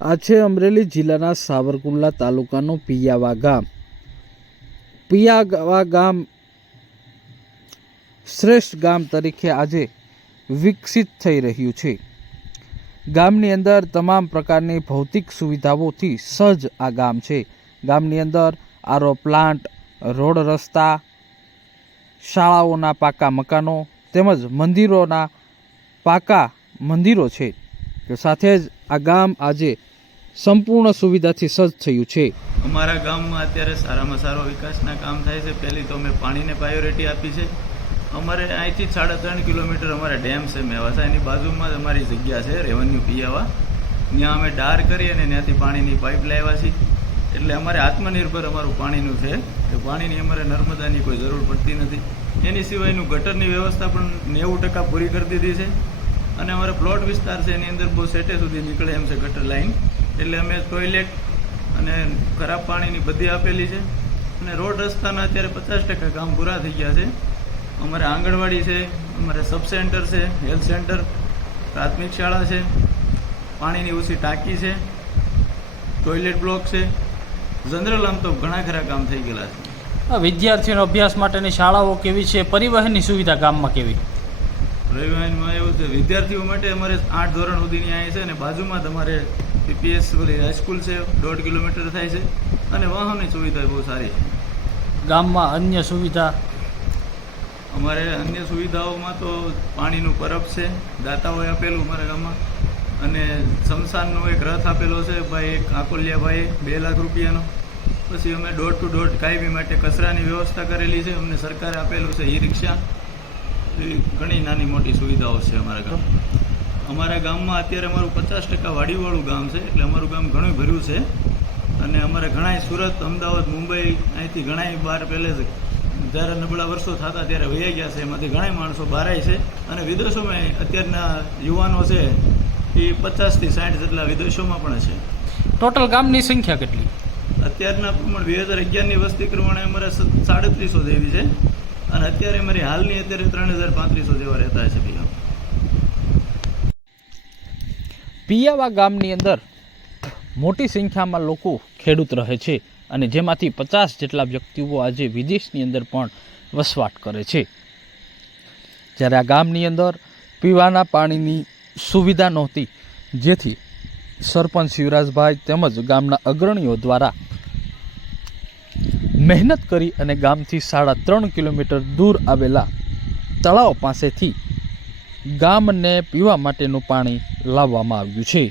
આ છે અમરેલી જિલ્લાના સાવરકુંડલા તાલુકાનું પિયાવા ગામ. પિયાવા ગામ શ્રેષ્ઠ ગામ તરીકે આજે વિકસિત થઈ રહ્યું છે. ગામની અંદર તમામ પ્રકારની ભૌતિક સુવિધાઓથી સજ્જ આ ગામ છે. ગામની અંદર આરો પ્લાન્ટ, રોડ રસ્તા, શાળાઓના પાકા મકાનો તેમજ મંદિરોના પાકા મંદિરો છે. સાથે જ આ ગામ આજે સંપૂર્ણ સુવિધાથી સજ્જ થયું છે. અમારા ગામમાં અત્યારે સારામાં સારો વિકાસના કામ થાય છે. પહેલી તો અમે પાણીને પ્રાયોરિટી આપી છે. અમારે અહીંથી 3.5 કિલોમીટર અમારે ડેમ છે મેવાસા, એની બાજુમાં જ અમારી જગ્યા છે રેવન્યુ પિયાવા. ત્યાં અમે ડાર કરી અને ત્યાંથી પાણીની પાઇપ લાવ્યા છીએ. એટલે અમારે આત્મનિર્ભર અમારું પાણીનું છે કે પાણીની અમારે નર્મદાની કોઈ જરૂર પડતી નથી. એની સિવાયનું ગટરની વ્યવસ્થા પણ 90% પૂરી કરી દીધી છે. અને અમારો પ્લોટ વિસ્તાર છે એની અંદર બહુ સેટે સુધી નીકળે એમ છે ગટર લાઈન. એટલે અમે ટોયલેટ અને ખરાબ પાણીની બધી આપેલી છે. અને રોડ રસ્તાના અત્યારે 50% કામ પૂરા થઈ ગયા છે. અમારે આંગણવાડી છે, અમારે સબ સેન્ટર છે, હેલ્થ સેન્ટર, પ્રાથમિક શાળા છે, પાણીની ઓછી ટાંકી છે, ટોયલેટ બ્લોક છે. જનરલ આમ તો ઘણા ખરા કામ થઈ ગયેલા છે. વિદ્યાર્થીઓનો અભ્યાસ માટેની શાળાઓ કેવી છે? પરિવહનની સુવિધા ગામમાં કેવી? પરિવહનમાં એવું છે, વિદ્યાર્થીઓ માટે અમારે 8 ધોરણ સુધીની અહીં છે અને બાજુમાં તમારે પીપીએસ હાઈસ્કૂલ છે, 1.5 કિલોમીટર થાય છે. અને વાહનની સુવિધા બહુ સારી છે. ગામમાં અન્ય સુવિધા? અમારે અન્ય સુવિધાઓમાં તો પાણીનું પરબ છે, દાતાઓએ આપેલું અમારા ગામમાં. અને શમશાનનો એક રથ આપેલો છે ભાઈ, એક આકોલિયાભાઈએ 2 લાખ રૂપિયાનો. પછી અમે ડોર ટુ ડોર કાયમી માટે કચરાની વ્યવસ્થા કરેલી છે. અમને સરકારે આપેલું છે ઈ રિક્ષા. ઘણી નાની મોટી સુવિધાઓ છે અમારા ગામમાં. અમારા ગામમાં અત્યારે અમારું 50% વાડીવાળું ગામ છે. એટલે અમારું ગામ ઘણું ભર્યું છે. અને અમારે ઘણાય સુરત, અમદાવાદ, મુંબઈ અહીંથી ઘણાય બહાર પહેલે જ્યારે નબળા વર્ષો થતા ત્યારે વહી ગયા છે. એમાંથી ઘણા માણસો બહારાય છે. અને વિદેશોમાં અત્યારના યુવાનો છે એ 50 થી 60 જેટલા વિદેશોમાં પણ છે. ટોટલ ગામની સંખ્યા કેટલી? અત્યારના પ્રમાણે 2011ની વસ્તી પ્રમાણે અમારે 3700 જેવી છે. અને અત્યારે અમારી હાલની અત્યારે 3500 જેવા રહેતા છે. પિયાવા ગામની અંદર મોટી સંખ્યામાં લોકો ખેડૂત રહે છે અને જેમાંથી 50 જેટલા વ્યક્તિઓ આજે વિદેશની અંદર પણ વસવાટ કરે છે. જ્યારે આ ગામની અંદર પીવાના પાણીની સુવિધા નહોતી, જેથી સરપંચ શિવરાજભાઈ તેમજ ગામના અગ્રણીઓ દ્વારા મહેનત કરી અને ગામથી 3.5 કિલોમીટર દૂર આવેલા તળાવ પાસેથી ગામને પીવા માટેનું પાણી લાવવામાં આવ્યું છે.